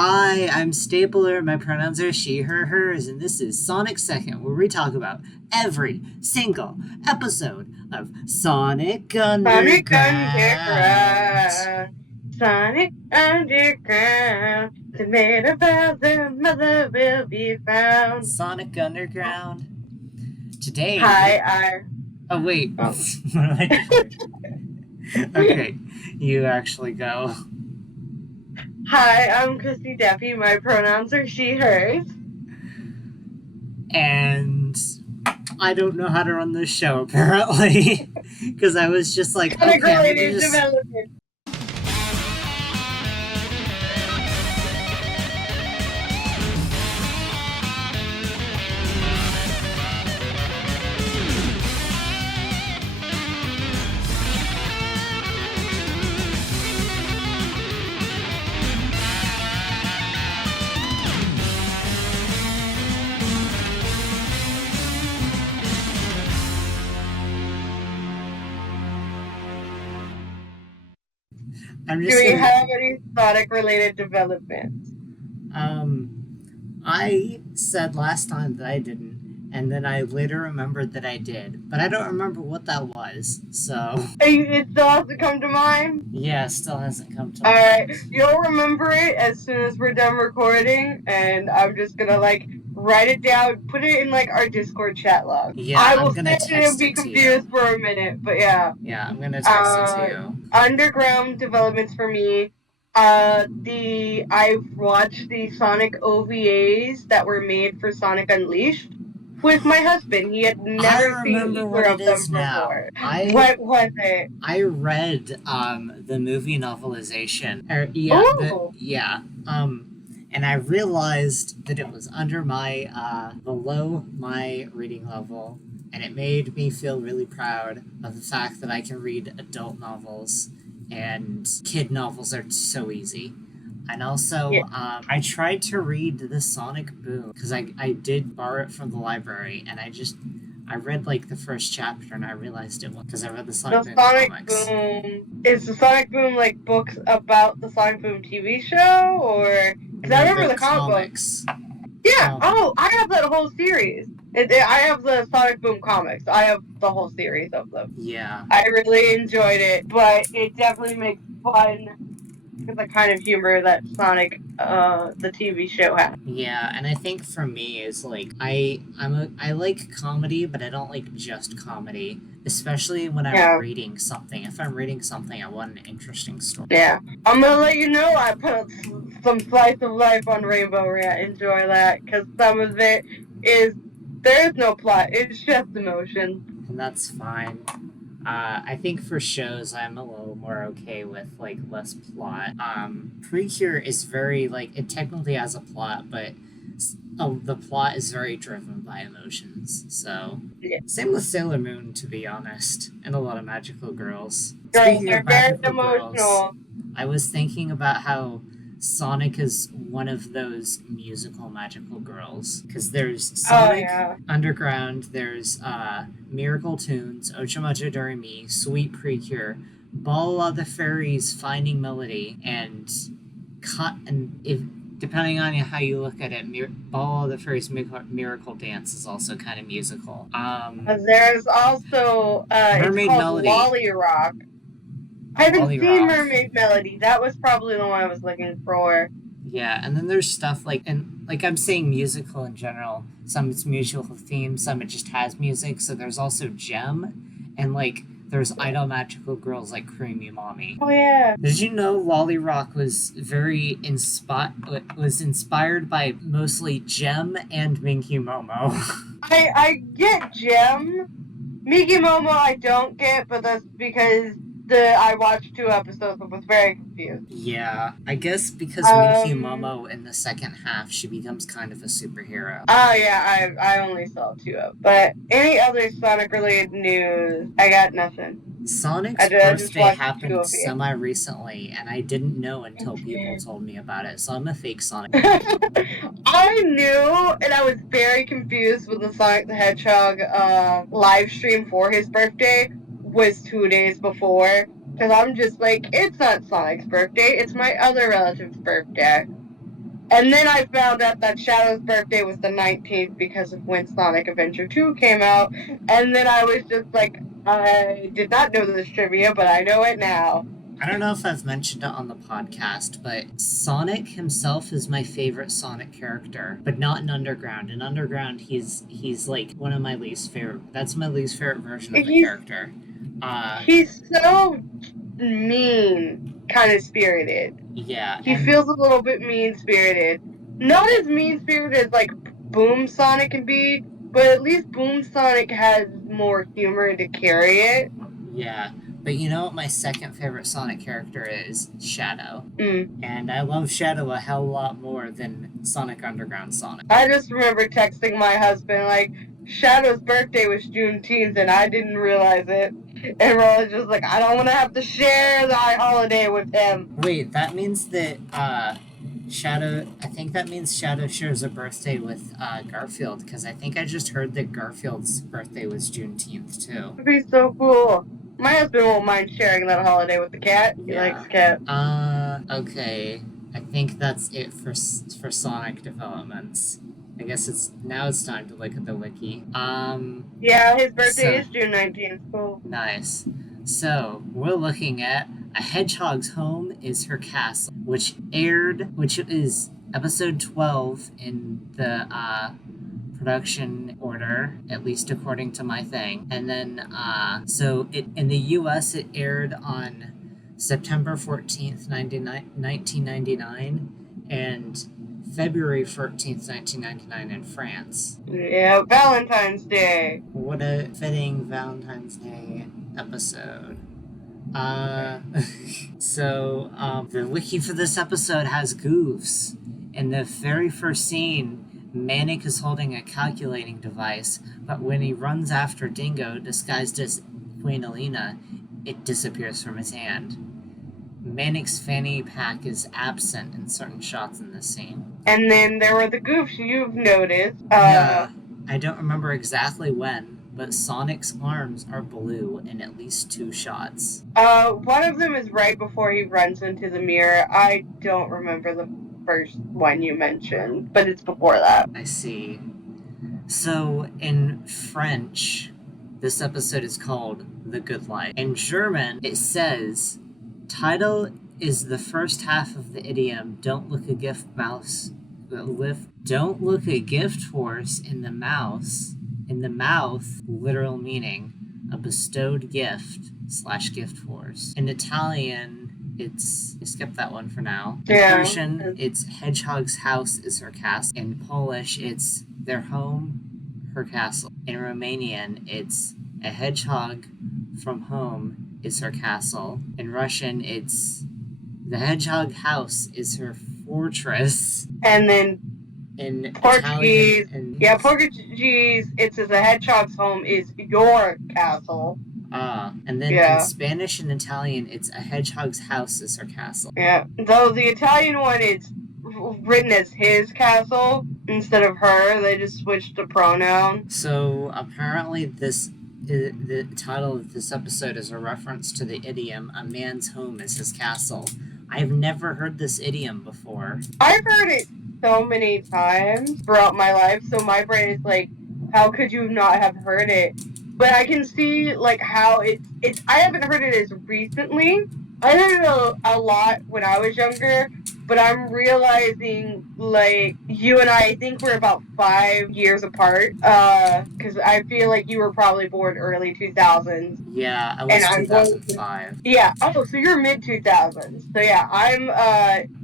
Hi, I'm Stapler. My pronouns are she, her, hers, and this is Sonic Second, where we talk about every single episode of Sonic Sonic Underground. Underground. Sonic Underground. The made of the mother will be found. Sonic Underground. Today, Hi, we. I. Oh, wait. Oh. What am I doing? Okay, you actually go. Hi, I'm Chrissy Deppy. My pronouns are she, hers. And I don't know how to run this show, apparently. Because I was just like, Sonic okay, I'm gonna related just. development. I'm Do just we gonna. have any Sonic related developments? I said last time that I didn't, and then I later remembered that I did, but I don't remember what that was. So It still hasn't come to mind? yeah, it still hasn't come to Alright, mind. you'll remember it as soon as we're done recording, and I'm just gonna write it down, put it in our Discord chat log. Yeah, I I'm will gonna sit and text be it to you. confused for a minute, but yeah. Yeah, I'm gonna text it to you. Underground developments for me. I've watched the Sonic OVAs that were made for Sonic Unleashed with my husband. He had I never seen remember what either it of them is now. before. I What was it? I read the movie novelization. Oh, And I realized that it was under my below my reading level, and it made me feel really proud of the fact that I can read adult novels, and kid novels are so easy. And also, yeah. I tried to read the Sonic Boom because I did borrow it from the library, and I read like the first chapter, and I realized it was because I read the Sonic The Boom Sonic comics. Boom. Is the Sonic Boom books about the Sonic Boom TV show, or because I No, remember they're the comic book? comics. Yeah. Oh, I have that whole series. I have the Sonic Boom comics. I have the whole series of them. Yeah. I really enjoyed it, but it definitely makes fun the kind of humor that Sonic, the TV show has. Yeah, and I think for me is like I like comedy, but I don't like just comedy. Especially when I'm Yeah. reading something. If I'm reading something, I want an interesting story. Yeah. I'm gonna let you know I put some slice of life on Rainbow Rant. Enjoy that, because some of it is there's no plot. It's just emotion. And that's fine. I think for shows, I'm a little more okay with like less plot. Precure is very like it technically has a plot, but the plot is very driven by emotions. So Yeah. same with Sailor Moon, to be honest, and a lot of Magical Girls. Girls Speaking are of very Magical Girls, emotional. I was thinking about how Sonic is one of those musical magical girls because there's Oh Sonic yeah. Underground, there's Miracle Tunes, Ochamocha Doremi, Sweet Precure, Bala the Fairies, Finding Melody, and if depending on how you look at it, Bala the Fairies Miracle Dance is also kind of musical. There's also it's Mermaid called Melody, Lolly Rock. I haven't Lolly seen Rock. Mermaid Melody. That was probably the one I was looking for. Yeah, and then there's stuff like I'm saying musical in general. Some it's musical themes, some it just has music. So there's also Gem, and like there's idol magical girls like Creamy Mommy. Oh yeah. Did you know Lolly Rock was was inspired by mostly Gem and Minky Momo? I get Gem. Miki Momo I don't get, but that's because I watched 2 episodes and was very confused. Yeah, I guess because Minky Momo in the second half she becomes kind of a superhero. Oh yeah, I only saw 2 of them. But any other Sonic related news? I got nothing. Sonic's I just birthday watched 2 happened of it. semi recently, and I didn't know until people told me about it, so I'm a fake Sonic. I knew, and I was very confused when the Sonic the Hedgehog live stream for his birthday was 2 days before. Because I'm just like, it's not Sonic's birthday, it's my other relative's birthday. And then I found out that Shadow's birthday was the 19th because of when Sonic Adventure 2 came out. And then I was just like, I did not know this trivia, but I know it now. I don't know if I've mentioned it on the podcast, but Sonic himself is my favorite Sonic character, but not in Underground. In Underground, he's like one of my least favorite. That's my least favorite version of the He's character. he's so mean, kind of spirited. Yeah, He feels a little bit mean spirited. Not as mean spirited as like Boom Sonic can be, but at least Boom Sonic has more humor to carry it. Yeah, but you know what my second favorite Sonic character is? Shadow. Mm. And I love Shadow a hell lot more than Sonic Underground Sonic. I just remember texting my husband like, Shadow's birthday was Juneteenth and I didn't realize it. And Roland's just like, I don't want to have to share the holiday with him. Wait, that means that Shadow. I think that means Shadow shares a birthday with Garfield, because I think I just heard that Garfield's birthday was Juneteenth too. That'd be so cool. My husband won't mind sharing that holiday with the cat. He likes cat. Okay. I think that's it for Sonic developments. I guess it's time to look at the wiki. Yeah, his birthday is June 19th. Cool. Nice. So we're looking at A Hedgehog's Home is Her Castle, which is episode 12 in the production order, at least according to my thing. And then so it in the US it aired on September 14th, 1999, and February 14th, 1999 in France. Yeah, Valentine's Day. What a fitting Valentine's Day episode. The wiki for this episode has goofs. In the very first scene, Manic is holding a calculating device, but when he runs after Dingo, disguised as Queen Elena, it disappears from his hand. Manic's fanny pack is absent in certain shots in this scene. And then there were the goofs you've noticed. Yeah, I don't remember exactly when, but Sonic's arms are blue in at least 2 shots. One of them is right before he runs into the mirror. I don't remember the first one you mentioned, but it's before that. I see. So, in French, this episode is called The Good Life. In German, it says, title is the first half of the idiom, don't look a gift horse in the mouth, literal meaning, a bestowed gift / gift horse. In Italian, I skipped that one for now. In Persian, it's Hedgehog's house is her castle. In Polish, it's their home, her castle. In Romanian, it's a hedgehog from home is her castle. In Russian, it's the hedgehog house is her fortress. And then in Portuguese, Italian, Portuguese, it says the hedgehog's home is your castle. And then in Spanish and Italian, it's a hedgehog's house is her castle. Yeah, though the Italian one is written as his castle instead of her. They just switched the pronoun. So apparently the title of this episode is a reference to the idiom, a man's home is his castle. I've never heard this idiom before. I've heard it so many times throughout my life, so my brain is like, how could you not have heard it? But I can see like how it's I haven't heard it as recently. I heard it a lot when I was younger, but I'm realizing like you and I think we're about 5 years apart. Because I feel like you were probably born early 2000s. Yeah, I was 2005. Yeah. Oh, so you're mid 2000s. So yeah, I'm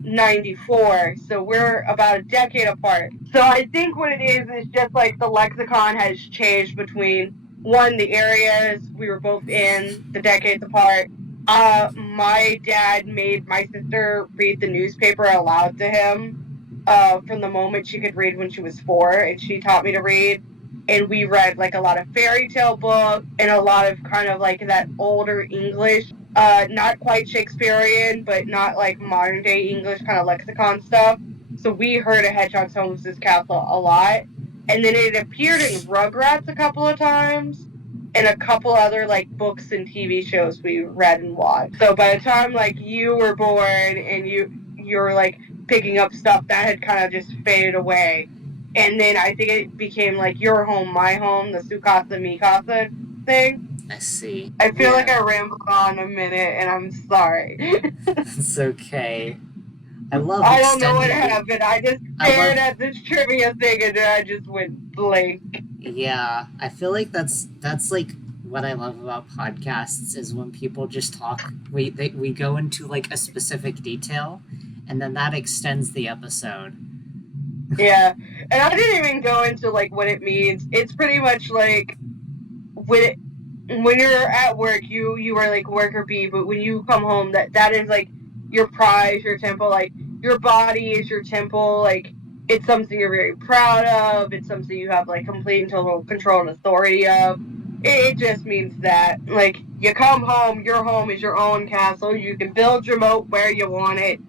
94. So we're about a decade apart. So I think what it is just like the lexicon has changed between one, the areas we were both in, the decades apart. My dad made my sister read the newspaper aloud to him from the moment she could read when she was 4, and she taught me to read. And we read like a lot of fairy tale books and a lot of kind of like that older English, not quite Shakespearean, but not like modern day English kind of lexicon stuff. So we heard A Hedgehog's Home is His Castle a lot. And then it appeared in Rugrats a couple of times, and a couple other like books and TV shows we read and watched. So by the time like you were born and you're like picking up stuff that had kind of just faded away. And then I think it became like your home, my home, the Sukasa Mikasa thing. I see. I feel like I rambled on a minute, and I'm sorry. It's okay. I love I don't know what extending. happened. I just stared at this trivia thing, and then I just went blank. Yeah, I feel like that's like what I love about podcasts is when people just talk. We go into like a specific detail, and then that extends the episode. Yeah, and I didn't even go into like what it means. It's pretty much like when you're at work, you are like worker bee, but when you come home, that is like your prize, your temple. Like your body is your temple. Like it's something you're very proud of. It's something you have like complete and total control and authority of. It just means that like you come home, your home is your own castle. You can build your moat where you want it.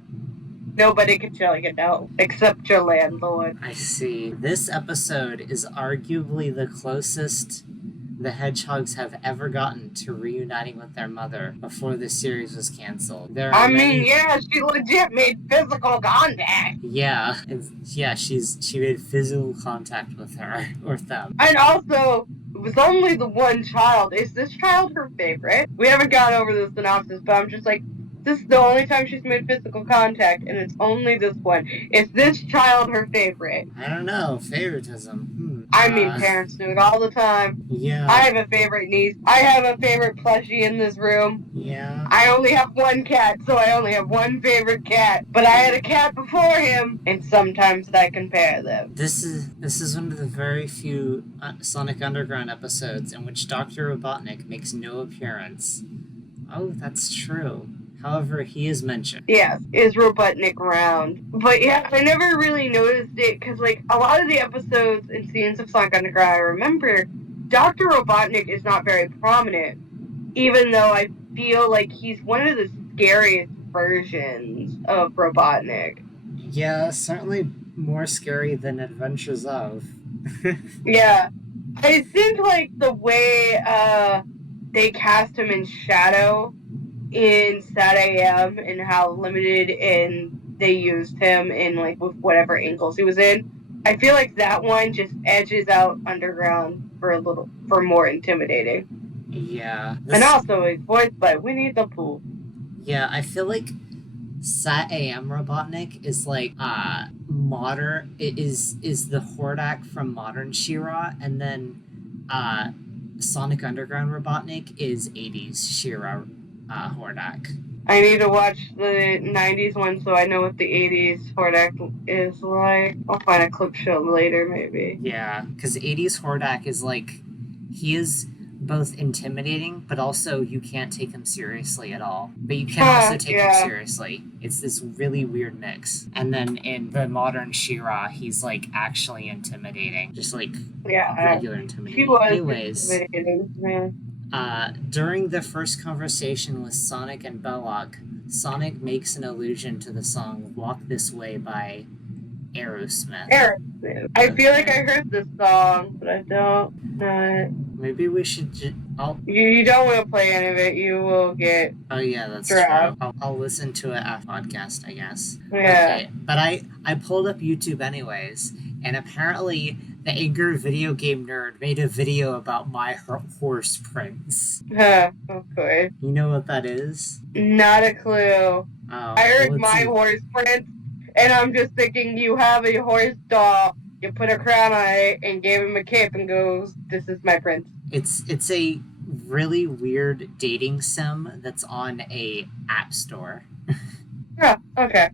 Nobody can tell you no, except your landlord. I see. This episode is arguably the closest the Hedgehogs have ever gotten to reuniting with their mother before the series was canceled. I mean, yeah, she legit made physical contact. Yeah, she made physical contact with her or them. And also, it was only the one child. Is this child her favorite? We haven't gone over the synopsis, but I'm just like, this is the only time she's made physical contact, and it's only this one. Is this child her favorite? I don't know. Favoritism. I mean, parents do it all the time. Yeah. I have a favorite niece. I have a favorite plushie in this room. Yeah. I only have one cat, so I only have one favorite cat. But I had a cat before him, and sometimes I compare them. This is one of the very few Sonic Underground episodes in which Dr. Robotnik makes no appearance. Oh, that's true. However, he is mentioned. Yes, is Robotnik round? But yeah, I never really noticed it because, like, a lot of the episodes and scenes of Sonic Underground I remember, Dr. Robotnik is not very prominent, even though I feel like he's one of the scariest versions of Robotnik. Yeah, certainly more scary than Adventures of. Yeah. I think, like, the way they cast him in Shadow in Sad AM and how limited and they used him in like with whatever angles he was in. I feel like that one just edges out Underground for more intimidating. Yeah. And also it's voiced by Winnie the Pooh. Yeah, I feel like Sat AM Robotnik is like modern is the Hordak from Modern She-Ra, and then Sonic Underground Robotnik is 80s She-Ra Hordak. I need to watch the 90s one so I know what the 80s Hordak is like. I'll find a clip show later, maybe. Yeah, because 80s Hordak is like, he is both intimidating, but also you can't take him seriously at all. But you can also take him seriously. It's this really weird mix. And then in the Modern She-Ra, he's like actually intimidating. Just like regular intimidating. He was intimidating, man. During the first conversation with Sonic and Belloc, Sonic makes an allusion to the song Walk This Way by Aerosmith. I feel like I heard this song, but I don't know it. Maybe we should You don't want to play any of it, you will get Oh yeah, that's dropped. true. I'll listen to it after podcast, I guess. Yeah. Okay, but I pulled up YouTube anyways, and apparently the Angry Video Game Nerd made a video about My Horse Prince. Okay. You know what that is? Not a clue. I heard My Horse Prince, and I'm just thinking you have a horse doll, you put a crown on it, and gave him a cape and goes, this is my prince. It's a really weird dating sim that's on a app store. Yeah, okay.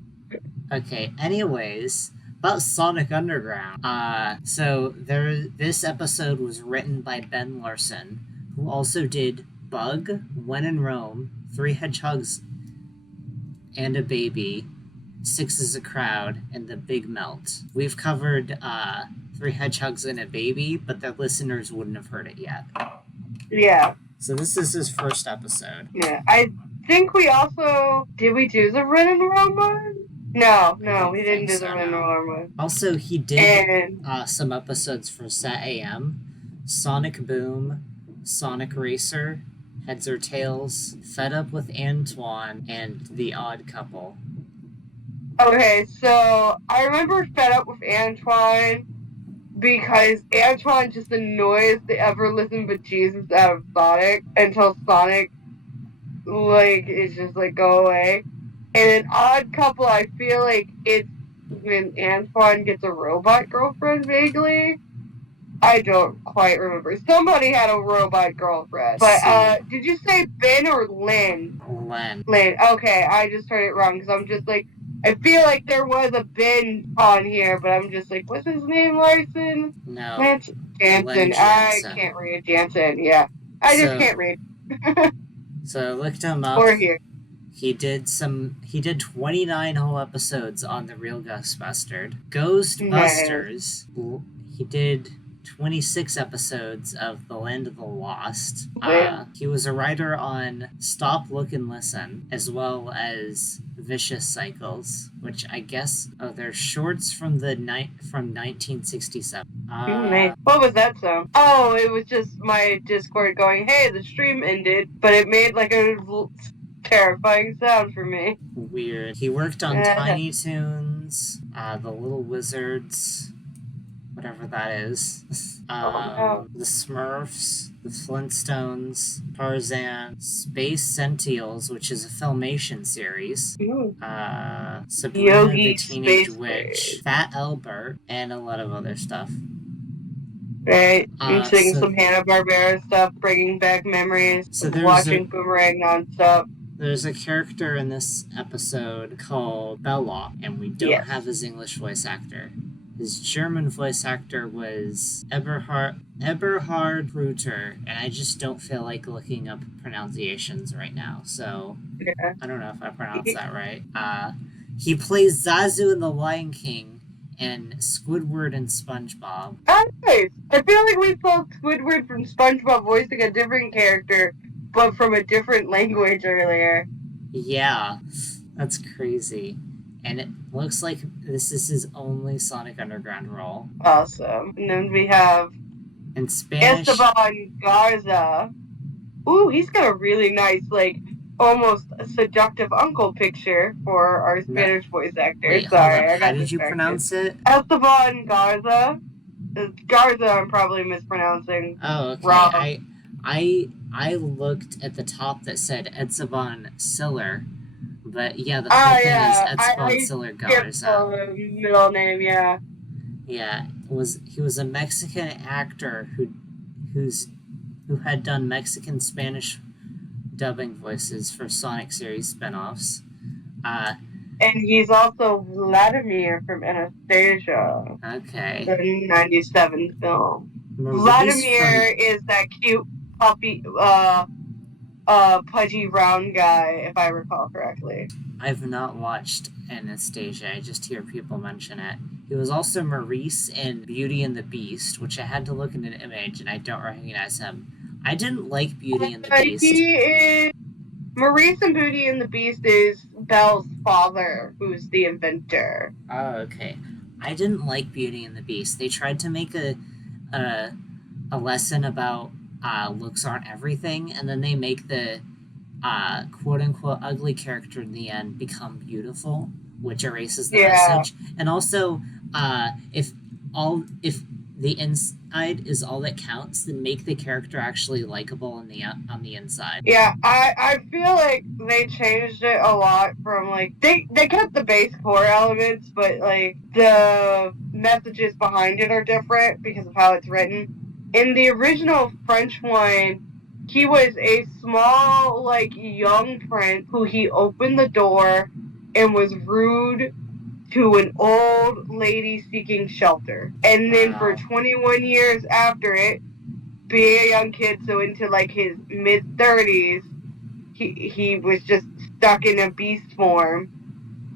Okay, anyways, about Sonic Underground. This episode was written by Ben Larson, who also did Bug, When in Rome, 3 Hedgehogs and a Baby, 6 is a Crowd, and The Big Melt. We've covered 3 Hedgehogs and a Baby, but the listeners wouldn't have heard it yet. Yeah. So this is his first episode. Yeah, I think we also... Did we do the Run in Rome one? No, we didn't do the Run in Rome one. Also, he did some episodes for Sat AM, Sonic Boom, Sonic Racer, Heads or Tails, Fed Up with Antoine, and The Odd Couple. Okay, so I remember Fed Up with Antoine because Antoine just annoys the ever living bejesus out of Sonic until Sonic like is just like go away. And an Odd Couple, I feel like it's when Antoine gets a robot girlfriend vaguely. I don't quite remember. Somebody had a robot girlfriend. But See, did you say Ben or Lynn? Len. Lynn. Okay, I just heard it wrong because I'm just like I feel like there was a Ben on here, but I'm just like, what's his name, Larson? No, Lance Len Jansen. I can't Jensen. read Jansen. Yeah, I just So, can't read so I looked him up. or hear. He did 29 whole episodes on The Real Ghostbusters. Nice. Ghostbusters, he did 26 episodes of The Land of the Lost. He was a writer on Stop, Look, and Listen, as well as Vicious Cycles, which I guess they're shorts from from 1967. Nice. What was that sound? Oh, it was just my Discord going, "Hey, the stream ended," but it made like a terrifying sound for me. Weird. He worked on Tiny Toons, The Little Wizards, whatever that is. Oh no. The Smurfs, the Flintstones, Tarzan, Space Centials, which is a Filmation series. Sabrina the Yogi Teenage Space Witch, Raid. Fat Albert, and a lot of other stuff. Right. I'm seeing So some Hanna-Barbera stuff, bringing back memories of watching Boomerang nonstop. There's a character in this episode called Belloc, and we don't have his English voice actor. His German voice actor was Eberhard Reuter, and I just don't feel like looking up pronunciations right now, so Yeah. I don't know if I pronounced that right. He plays Zazu in The Lion King and Squidward in SpongeBob. Oh, nice. I feel like we saw Squidward from SpongeBob voicing a different character, but from a different language earlier. Yeah, that's crazy. And it looks like this is his only Sonic Underground role. Awesome. And then we have in Spanish, Esteban Garza. Ooh, he's got a really nice, like, almost seductive uncle picture for our Spanish voice actor. Wait, Sorry, hold up. I got How did you distracted. pronounce it? Esteban Garza. Garza, I'm probably mispronouncing. Oh, okay. Wrong. I looked at the top that said Esteban Siller, but yeah, the full thing is Esteban Siller Garza. Middle name, yeah. Yeah, he was a Mexican actor who had done Mexican Spanish dubbing voices for Sonic series spinoffs. And he's also Vladimir from Anastasia. Okay. The 97 film. Vladimir is that cute puppy, pudgy round guy, if I recall correctly. I've not watched Anastasia. I just hear people mention it. He was also Maurice in Beauty and the Beast, which I had to look at an image and I don't recognize him. I didn't like Beauty and the Beast. He is Maurice in Beauty and the Beast is Belle's father, who's the inventor. Oh, okay. I didn't like Beauty and the Beast. They tried to make a lesson about looks aren't everything, and then they make the quote unquote ugly character in the end become beautiful, which erases the message. And also, if the inside is all that counts, then make the character actually likable on the inside. Yeah, I feel like they changed it a lot from like they kept the base core elements, but like the messages behind it are different because of how it's written. In the original French one, he was a small, like, young prince who he opened the door and was rude to an old lady seeking shelter. And then for 21 years after it, being a young kid, so into like his mid-30s, he was just stuck in a beast form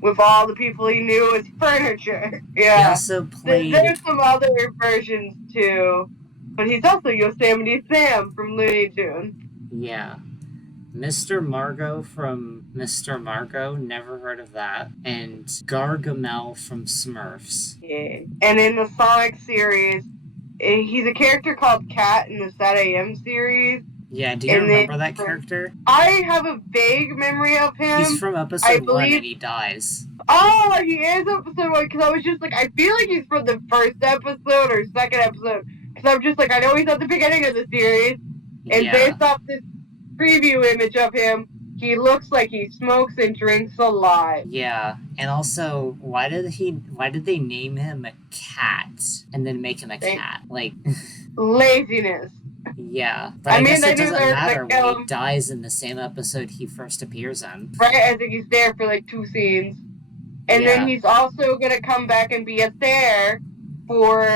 with all the people he knew as furniture. Yeah. He also played... There's some other versions too. But he's also Yosemite Sam from Looney Tunes. Yeah. Mr. Margot from Mr. Margot, never heard of that. And Gargamel from Smurfs. Yeah. And in the Sonic series, he's a character called Cat in the Sad AM series. Yeah, do you remember that character? I have a vague memory of him. He's from episode 1 and he dies. Oh, he is episode 1, because I was just like, I feel like he's from the first episode or second episode, because I'm just like, I know he's at the beginning of the series, and based off this preview image of him, he looks like he smokes and drinks a lot. Yeah, and also, why did they name him Cat and then make him a cat? Like, laziness. Yeah, but I guess it doesn't matter when he dies in the same episode he first appears in. Right, I think he's there for like 2 scenes. And then he's also gonna come back and be a Thayer for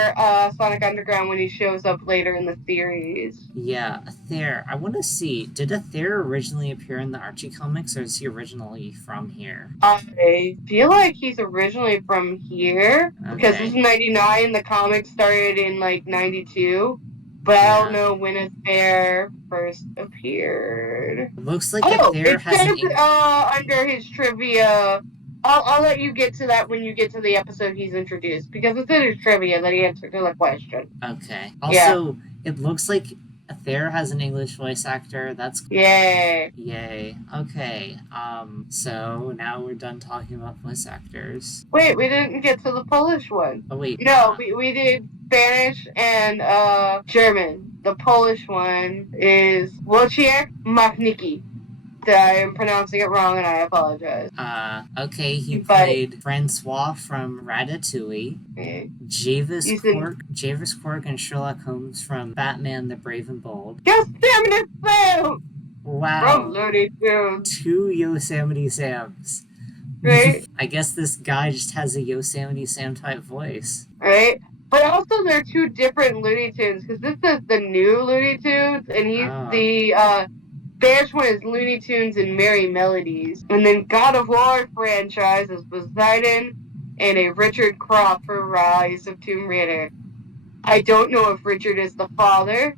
Sonic Underground when he shows up later in the series. Yeah, a Thayer. I want to see, did a Thayer originally appear in the Archie comics, or is he originally from here? I feel like he's originally from here, because this is 99, the comics started in like 92. But I don't know when a Thayer first appeared. It looks like a Thayer has under his trivia. I'll let you get to that when you get to the episode he's introduced, because it's in his trivia that he answered the question. Okay. Also, it looks like a Thayer has an English voice actor. That's cool. Yay. Okay. So now we're done talking about voice actors. Wait, we didn't get to the Polish one. Oh wait. No, we did Spanish and German. The Polish one is Wojciech Machniki. I am pronouncing it wrong and I apologize. Okay, he played Francois from Ratatouille. Jarvis Quirk and Sherlock Holmes from Batman the Brave and Bold. Yosemite Sam! Wow. From Looney Tunes. 2 Yosemite Sams. Right? I guess this guy just has a Yosemite Sam type voice. Right? But also they're 2 different Looney Tunes, because this is the new Looney Tunes, and he's the Spanish one is Looney Tunes and Merry Melodies. And then God of War franchise is Poseidon and a Richard Croft for Rise of Tomb Raider. I don't know if Richard is the father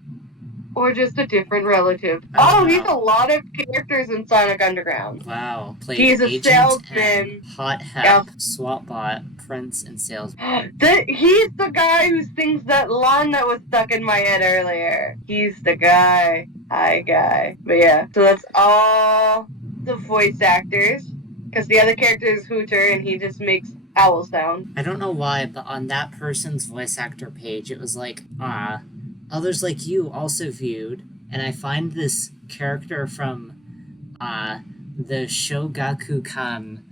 or just a different relative. He's a lot of characters in Sonic Underground. Wow. He's a salesman. Hot Hep, SWATbot, Prince, and salesman. He's the guy who sings that line that was stuck in my head earlier. He's the guy. Hi, guy. But yeah, so that's all the voice actors. Because the other character is Hooter, and he just makes owl sound. I don't know why, but on that person's voice actor page, it was like, others like you also viewed, and I find this character from the Shogakukan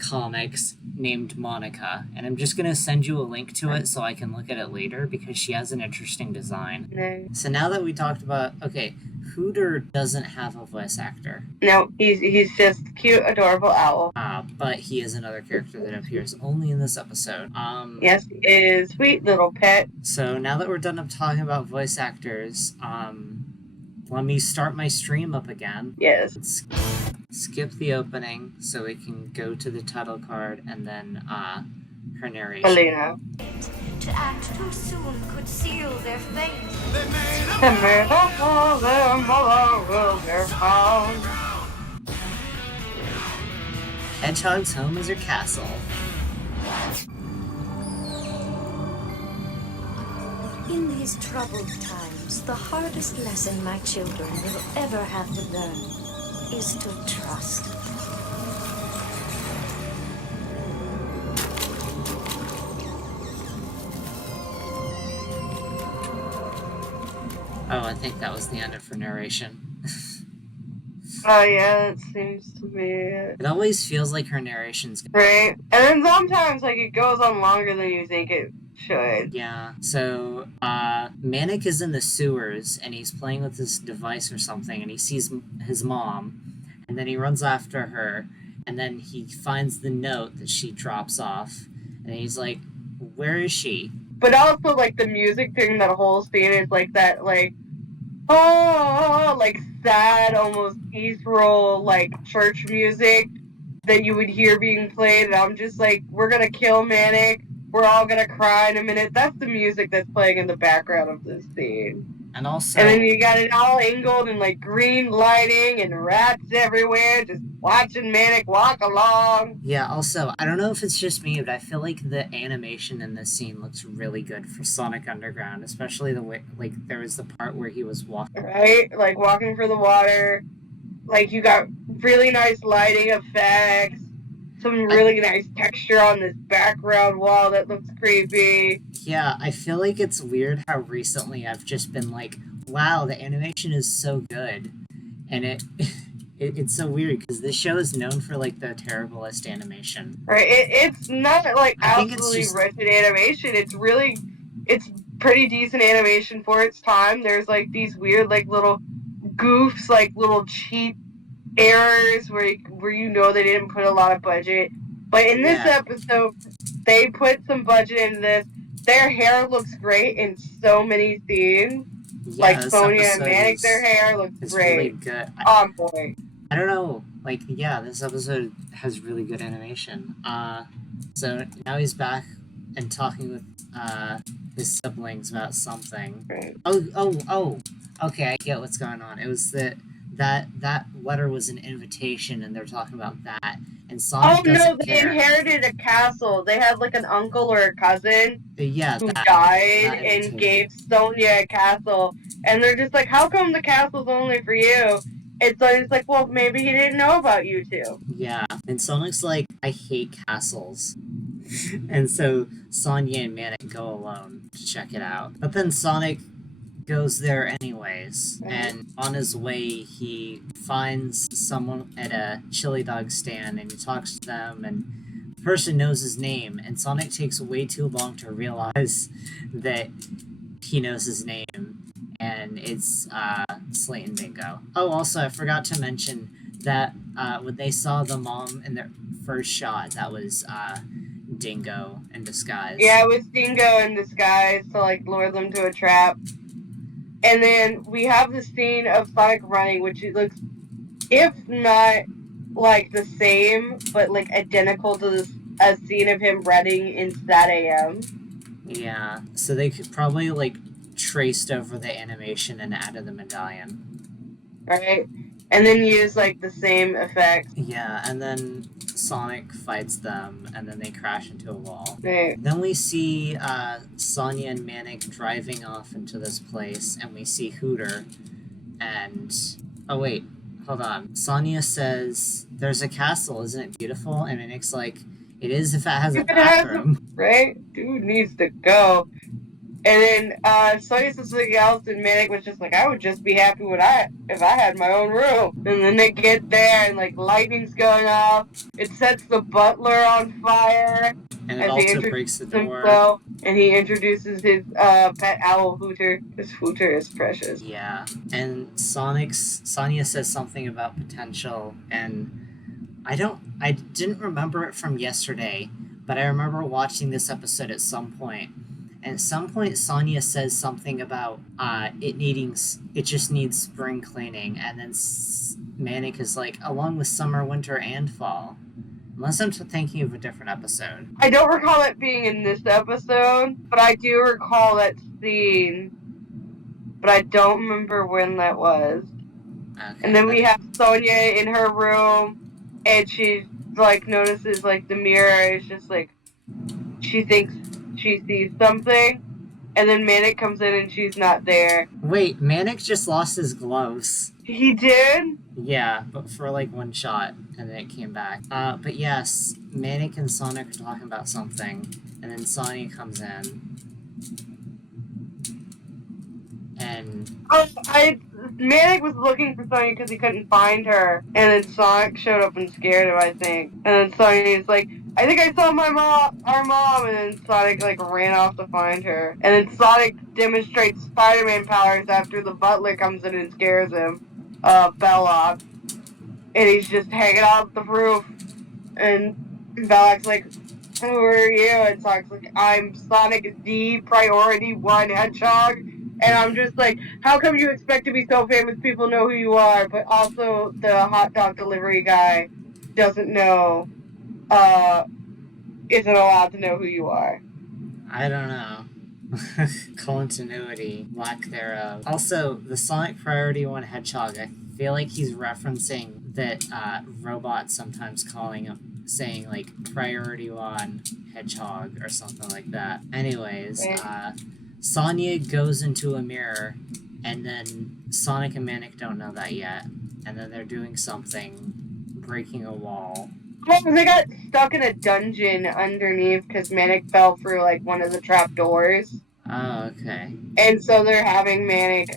comics named Monica, and I'm just gonna send you a link to it so I can look at it later because she has an interesting design. Nice. So now that we talked about, Hooter doesn't have a voice actor. No, he's just cute, adorable owl. But he is another character that appears only in this episode. Yes, he is. Sweet little pet. So now that we're done up talking about voice actors, let me start my stream up again. Yes. Let's skip the opening so we can go to the title card and then her narration. Helena. To act too soon could seal their fate. They made up all their mother will be found. Hedgehog's home is her castle. In these troubled times, the hardest lesson my children will ever have to learn is to trust. Oh, I think that was the end of her narration. Oh yeah, that seems to be it. It always feels like her narration's right. And then sometimes it goes on longer than you think it should. Yeah. So Manic is in the sewers and he's playing with this device or something and he sees his mom and then he runs after her and then he finds the note that she drops off and he's like, where is she? But also the music during that whole scene is that sad, almost ethereal, church music that you would hear being played, and I'm just we're gonna kill Manic, we're all gonna cry in a minute. That's the music that's playing in the background of this scene. And also, And then you got it all angled and like green lighting and rats everywhere, just watching Manic walk along. yeah, also, I don't know if it's just me, but I feel like the animation in this scene looks really good for Sonic Underground, especially the way, like, there was the part where he was walking. Right? Like walking for the water. Like you got really nice lighting effects, some really nice texture on this background wall that looks creepy. Yeah, I feel like it's weird how recently I've just been like, wow, the animation is so good. And it's so weird because this show is known for like the terriblest animation. Right? It's not like I think it's absolutely just wretched animation. It's pretty decent animation for its time. There's like these weird like little goofs, like little cheap errors where you know they didn't put a lot of budget. But in this yeah, episode, they put some budget into this. Their hair looks great in so many scenes. yeah. Like This Sonya and episode Manic, their hair looks is really great. good. On point. I don't know, like yeah, this episode has really good animation. So now he's back and talking with his siblings about something. Right. Oh. Okay, I get what's going on. It was that letter was an invitation, and they're talking about that. And Sonic Oh no, doesn't they care. inherited a castle. They had like an uncle or a cousin Yeah, who that died and invitation. gave Sonya a castle. And they're just like, how come the castle's only for you? And Sonya's like, well, maybe he didn't know about you two. Yeah, and Sonic's like, I hate castles. And so Sonya and Manic go alone to check it out. But then Sonic goes there anyways, and on his way he finds someone at a chili dog stand and he talks to them, and the person knows his name, and Sonic takes way too long to realize that he knows his name, and it's Slayton Dingo. Oh, also I forgot to mention that when they saw the mom in their first shot, that was Dingo in disguise. Yeah, it was Dingo in disguise to like lure them to a trap. And then we have the scene of Sonic running, which it looks, if not like the same, but like identical to a scene of him running in Sat AM. Yeah, so they could probably like traced over the animation and added the medallion. Right? And then use like the same effects. Yeah, and then Sonic fights them, and then they crash into a wall. Right. Then we see Sonya and Manic driving off into this place, and we see Hooter, and... Oh, wait, hold on. Sonya says, there's a castle, isn't it beautiful? And Manic's like, it is if it has a bathroom. Right? Dude needs to go. And then Sonya says something else, and Manic was just like, I would just be happy if I had my own room. And then they get there, and like lightning's going off. It sets the butler on fire. And it also breaks the door. And he introduces his pet owl, Hooter. This Hooter is precious. Yeah. And Sonya says something about potential, and I didn't remember it from yesterday, but I remember watching this episode at some point. And at some point, Sonya says something about it just needs spring cleaning, and then Manic is like, along with summer, winter, and fall. Unless I'm thinking of a different episode. I don't recall it being in this episode, but I do recall that scene. But I don't remember when that was. Okay, and then we have Sonya in her room, and she like notices like the mirror is just like she thinks she sees something, and then Manic comes in and she's not there. Wait, Manic just lost his gloves. He did? Yeah, but for like one shot, and then it came back. But yes, Manic and Sonic are talking about something, and then Sonya comes in. And... Manic was looking for Sonya because he couldn't find her, and then Sonic showed up and scared him, I think. And then Sonya's like, I think I saw our mom, and then Sonic like ran off to find her. And then Sonic demonstrates Spider-Man powers after the butler comes in and scares him, Belloc. And he's just hanging off the roof, and Belloc's like, who are you? And Sonic's like, I'm Sonic the Priority 1 Hedgehog. And I'm just like, how come you expect to be so famous people know who you are, but also the hot dog delivery guy doesn't know, isn't allowed to know who you are? I don't know. Continuity, lack thereof. Also, the Sonic Priority 1 Hedgehog, I feel like he's referencing that robot sometimes saying like Priority 1 Hedgehog or something like that. Anyways, Sonya goes into a mirror, and then Sonic and Manic don't know that yet, and then they're doing something, breaking a wall. Well, they got stuck in a dungeon underneath because Manic fell through like one of the trap doors. Oh, okay. And so they're having Manic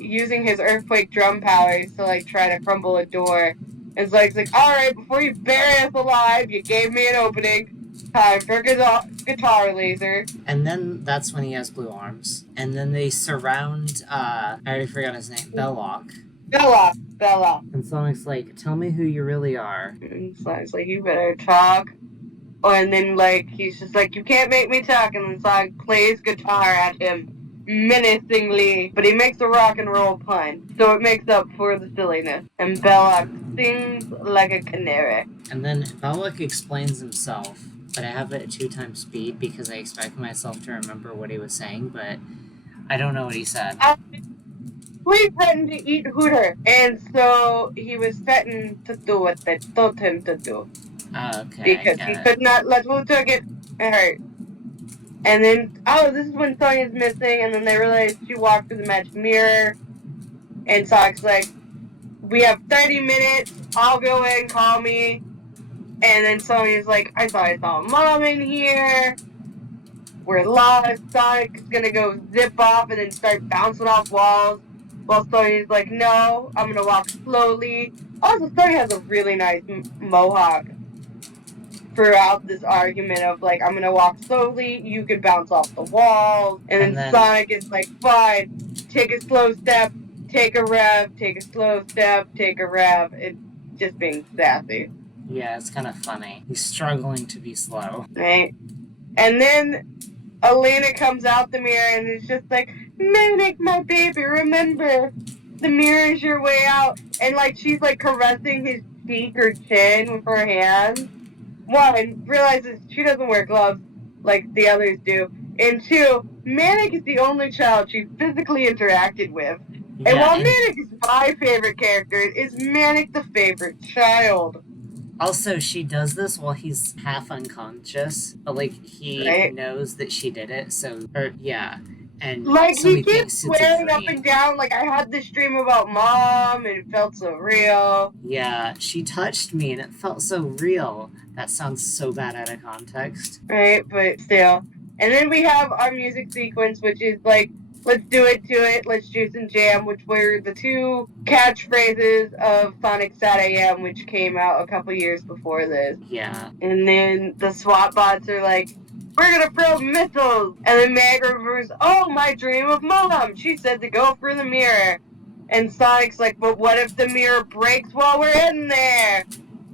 using his earthquake drum powers to like try to crumble a door. And so it's like, alright, before you bury us alive, you gave me an opening. Time for guitar laser. And then that's when he has blue arms. And then they surround, I already forgot his name, Belloc. Bella. And Sonic's like, tell me who you really are. And Sonic's like, you better talk. And then, like, he's just like, you can't make me talk. And then Sonic plays guitar at him menacingly. But he makes a rock and roll pun. So it makes up for the silliness. And Belloc sings like a canary. And then Belloc explains himself. But I have it at 2 times speed because I expect myself to remember what he was saying. But I don't know what he said. We threatened to eat Hooter. And so he was threatened to do what they told him to do. Oh, okay. Because he could not let Hooter get hurt. And then, this is when Sonya's missing, and then they realize she walked through the magic mirror. And Sonic's like, we have 30 minutes, I'll go in, call me. And then Sonya's like, I thought I saw Mom in here. We're lost. Sonic's gonna go zip off and then start bouncing off walls. While Sonya's like, no, I'm gonna walk slowly. Also, Sonya has a really nice mohawk throughout this argument of like, I'm gonna walk slowly, you can bounce off the walls, and then Sonic is like, fine, take a slow step, take a rev, take a slow step, take a rev. It's just being sassy. Yeah, it's kind of funny. He's struggling to be slow. Right? And then Elena comes out the mirror and is just like, Manic, my baby, remember, the mirror is your way out. And like, she's like caressing his cheek or chin with her hands. 1, realizes she doesn't wear gloves like the others do. And 2, Manic is the only child she physically interacted with. Yeah, and while Manic is my favorite character, is Manic the favorite child? Also, she does this while he's half unconscious, but like he knows that she did it, and like so he keeps swearing up and down, like, I had this dream about Mom and it felt so real. Yeah, she touched me and it felt so real. That sounds so bad out of context. Right, but still. And then we have our music sequence, which is like, let's do it to it, let's juice and jam, which were the 2 catchphrases of Sonic Sat AM, which came out a couple years before this. Yeah. And then the SWAT bots are like, we're gonna throw missiles! And then Mag remembers, oh, my dream of Mom! She said to go for the mirror. And Sonic's like, but what if the mirror breaks while we're in there?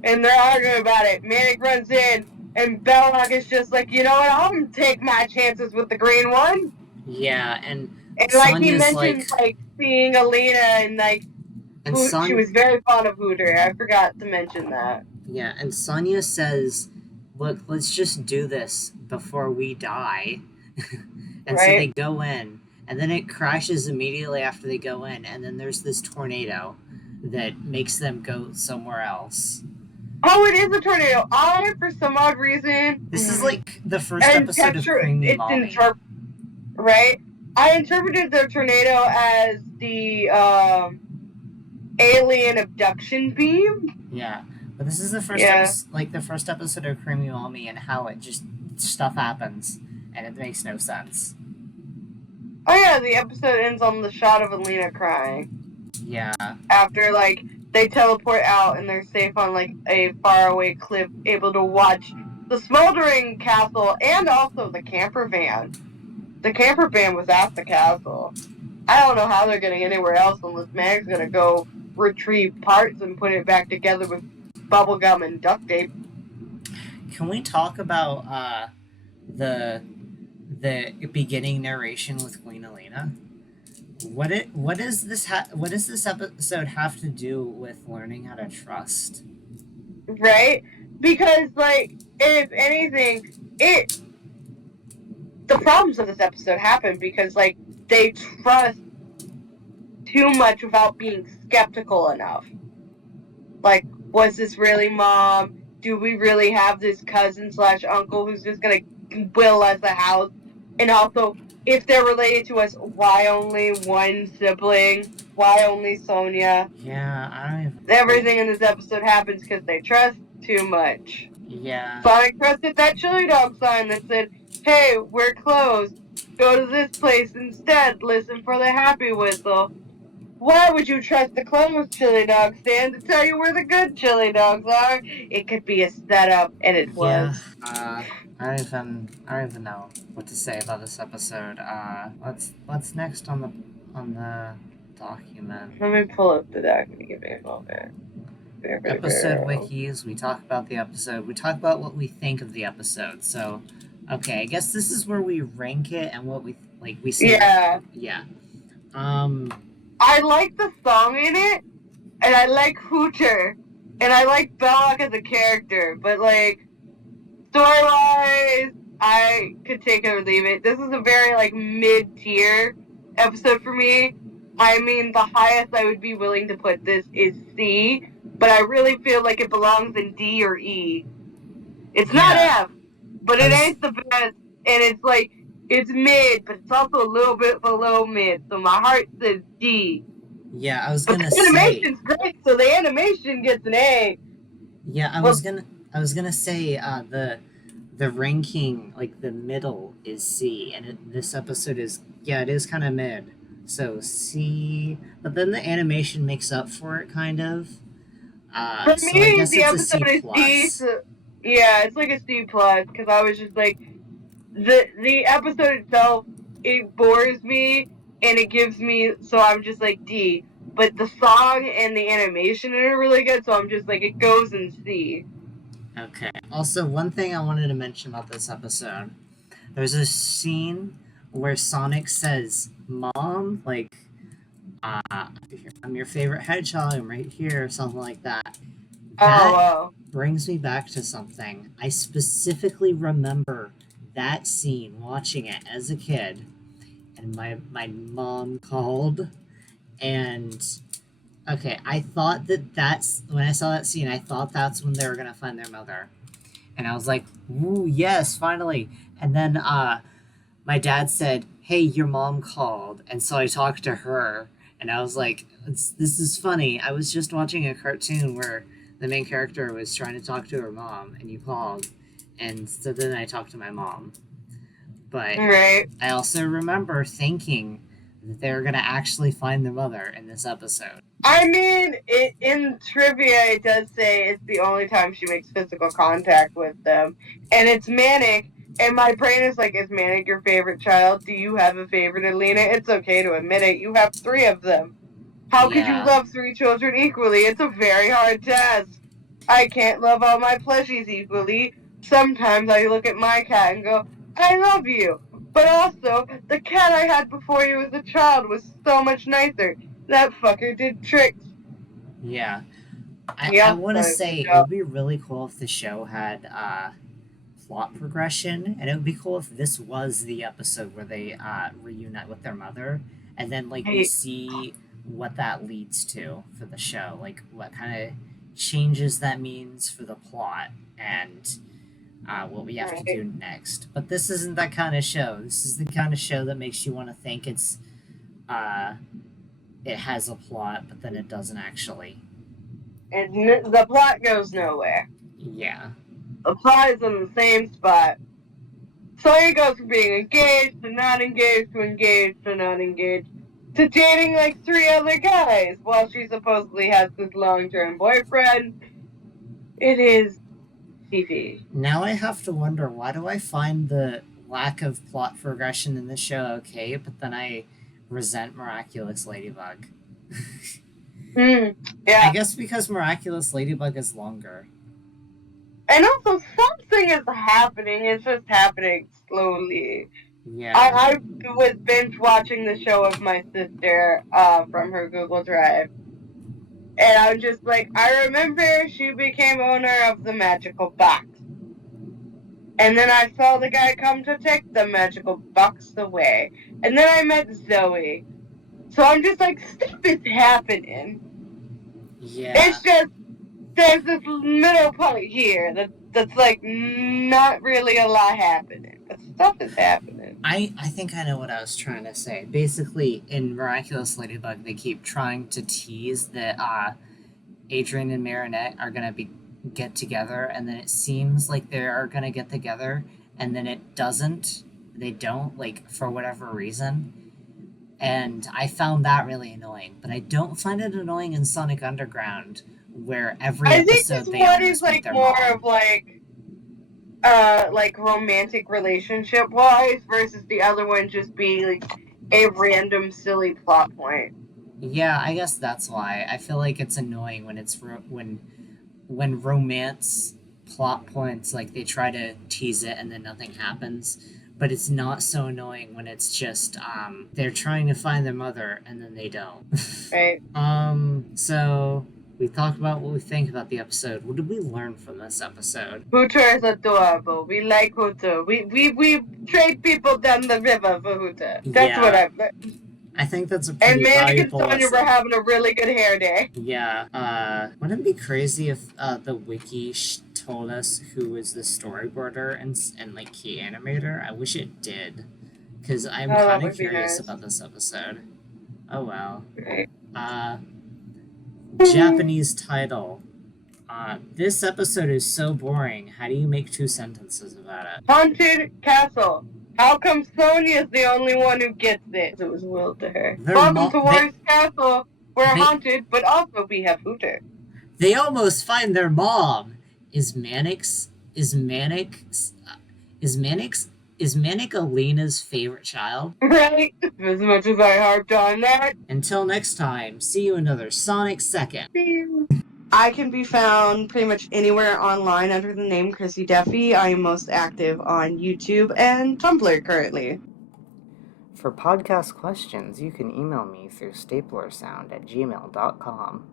And they're arguing about it. Manic runs in, and Belloc is just like, you know what, I'm gonna take my chances with the green one. Yeah, and like he mentioned, like seeing Alina and like she was very fond of Hooter. I forgot to mention that. Yeah, and Sonya says, look, let's just do this before we die. And so they go in, and then it crashes immediately after they go in, and then there's this tornado that makes them go somewhere else. Oh, it is a tornado. For some odd reason... This is like the first episode of Creamy Mommy. Right? I interpreted the tornado as the alien abduction beam. Yeah, but this is the first the first episode of Creamy Mommy, and how it just stuff happens and it makes no sense. Oh yeah, the episode ends on the shot of Alina crying. Yeah. After like they teleport out and they're safe on like a faraway cliff, able to watch the smoldering castle and also the camper van. The camper van was at the castle. I don't know how they're getting anywhere else unless Mag's gonna go retrieve parts and put it back together with bubblegum and duct tape. Can we talk about the beginning narration with Queen Elena? What does this episode have to do with learning how to trust? Right? Because like, if anything, the problems of this episode happen because, like, they trust too much without being skeptical enough. Like, was this really mom? Do we really have this cousin / uncle who's just gonna will us a house? And also, if they're related to us, why only one sibling? Why only Sonia? Yeah, I don't even... Everything in this episode happens because they trust too much. Yeah. Sonic trusted that chili dog sign that said, "Hey, we're closed. Go to this place instead. Listen for the happy whistle." Why would you trust the closed chili dog stand to tell you where the good chili dogs are? It could be a setup, and it Yeah. was. I don't even know what to say about this episode. What's next on the document? Let me pull up the document. Give me a moment. Episode wikis. We talk about the episode. We talk about what we think of the episode. So, okay, I guess this is where we rank it and what we like. We say. Yeah. Yeah. I like the song in it, and I like Hooter, and I like Belloc as a character, but, like, story-wise, I could take it or leave it. This is a very, like, mid-tier episode for me. I mean, the highest I would be willing to put this is C, but I really feel like it belongs in D or E. It's not F, but it ain't the best, and it's like, it's mid, but it's also a little bit below mid, so my heart says D. Yeah, I was gonna say. The animation's great, so the animation gets an A. Yeah, I was gonna say the ranking, like the middle is C, and this episode is it is kind of mid, so C. But then the animation makes up for it, kind of. For so me, I guess the it's episode a C+. is D. So, yeah, it's like a C+, because I was just like, the episode itself, it bores me, and it gives me, so I'm just like D. But the song and the animation are really good, so I'm just like, it goes in C. Okay. Also, one thing I wanted to mention about this episode, there's a scene where Sonic says, "Mom," like, "I'm your favorite hedgehog, I'm right here," or something like that. That brings me back to something. I specifically remember that scene, watching it as a kid, and my mom called, and okay, I thought that's when I saw that scene, I thought that's when they were gonna find their mother, and I was like, "Ooh, yes, finally!" And then my dad said, "Hey, your mom called," and so I talked to her, and I was like, "This is funny. I was just watching a cartoon where the main character was trying to talk to her mom, and you called," and so then I talked to my mom. But I also remember thinking that they were going to actually find their mother in this episode. I mean, in trivia, it does say it's the only time she makes physical contact with them. And it's Manic, and my brain is like, is Manic your favorite child? Do you have a favorite, Alina? It's okay to admit it. You have 3 of them. How could you love 3 children equally? It's a very hard task. I can't love all my plushies equally. Sometimes I look at my cat and go, I love you. But also, the cat I had before you as a child was so much nicer. That fucker did tricks. Yeah. I want to say it would be really cool if the show had plot progression, and it would be cool if this was the episode where they reunite with their mother, and then like we see what that leads to for the show, like what kind of changes that means for the plot, and what we have to do next. But this isn't that kind of show. This is the kind of show that makes you want to think it has a plot, but then it doesn't actually. And the plot goes nowhere. Yeah. The plot is in the same spot. So he goes from being engaged to not engaged to engaged to not engaged to dating like 3 other guys while she supposedly has this long-term boyfriend. It is TV. Now I have to wonder, why do I find the lack of plot progression in this show okay, but then I resent Miraculous Ladybug? Yeah. I guess because Miraculous Ladybug is longer. And also, something is happening. It's just happening slowly. Yeah. I was binge watching the show with my sister from her Google Drive. And I was just like, I remember she became owner of the magical box. And then I saw the guy come to take the magical box away. And then I met Zoe. So I'm just like, stuff is happening. Yeah. It's just, there's this middle part here that's like not really a lot happening. But stuff is happening. I think I know what I was trying to say. Basically, in Miraculous Ladybug, they keep trying to tease that Adrian and Marinette are gonna get together, and then it seems like they are gonna get together, and then it doesn't. They don't, like, for whatever reason. And I found that really annoying. But I don't find it annoying in Sonic Underground, where every episode they almost meet their more mom. of like romantic relationship wise versus the other one just being like a random silly plot point. Yeah, I guess that's why. I feel like it's annoying when it's when romance plot points, like, they try to tease it and then nothing happens. But it's not so annoying when it's just they're trying to find their mother and then they don't. Right. So we talked about what we think about the episode. What did we learn from this episode? Hooter is adorable. We like Hooter. We trade people down the river for Hooter. That's what I've learned. I think that's a And pretty Manic and valuable Sonya lesson. were having a really good hair day. Yeah. Wouldn't it be crazy if the wiki told us who was the storyboarder and like key animator? I wish it did, because I'm kind of curious about this episode. Oh well. Right. Japanese title. This episode is so boring. How do you make 2 sentences about it? Haunted Castle. How come Sonya's the only one who gets it? It was willed to her. Welcome to War's Castle. We're haunted, but also we have Hooter. They almost find their mom. Is Manic Alina's favorite child? Right? As much as I harped on that. Until next time, see you another Sonic Second. See you. I can be found pretty much anywhere online under the name Chrissy Duffy. I am most active on YouTube and Tumblr currently. For podcast questions, you can email me through staplersound@gmail.com.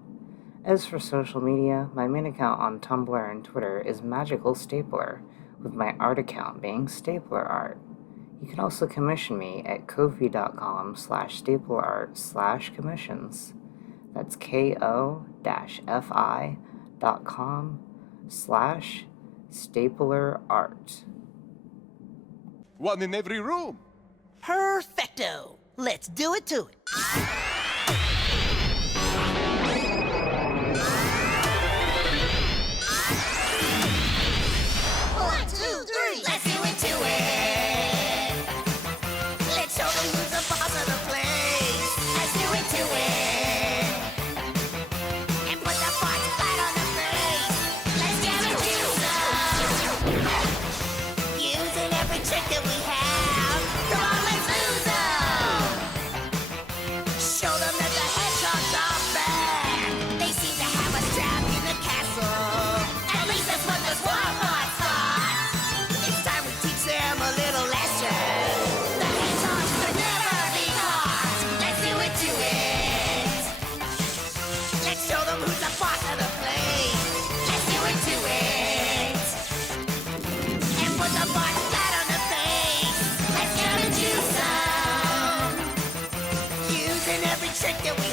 As for social media, my main account on Tumblr and Twitter is Magical Stapler, with my art account being Stapler Art. You can also commission me at ko-fi.com/staplerart/commissions. That's ko-fi.com/staplerart. One in every room. Perfecto. Let's do it to it. 1, 2, 3. Let's do it to it. Let's show them who's the boss of the place. Let's do it to it. And put the box flat on the face. Let's get it to them. Using every trick that we have. Come on, let's lose them. Show them that the hedgehogs are bad. They seem to have us trapped in the castle. At least that's what the squad boss thought. It's time we teach them a little lesson. The hedgehogs could never be caught. Let's do it to it. Let's show them who's the boss of the place. Let's do it to it. And put the box flat on the face. Let's get them to some. Using every trick that we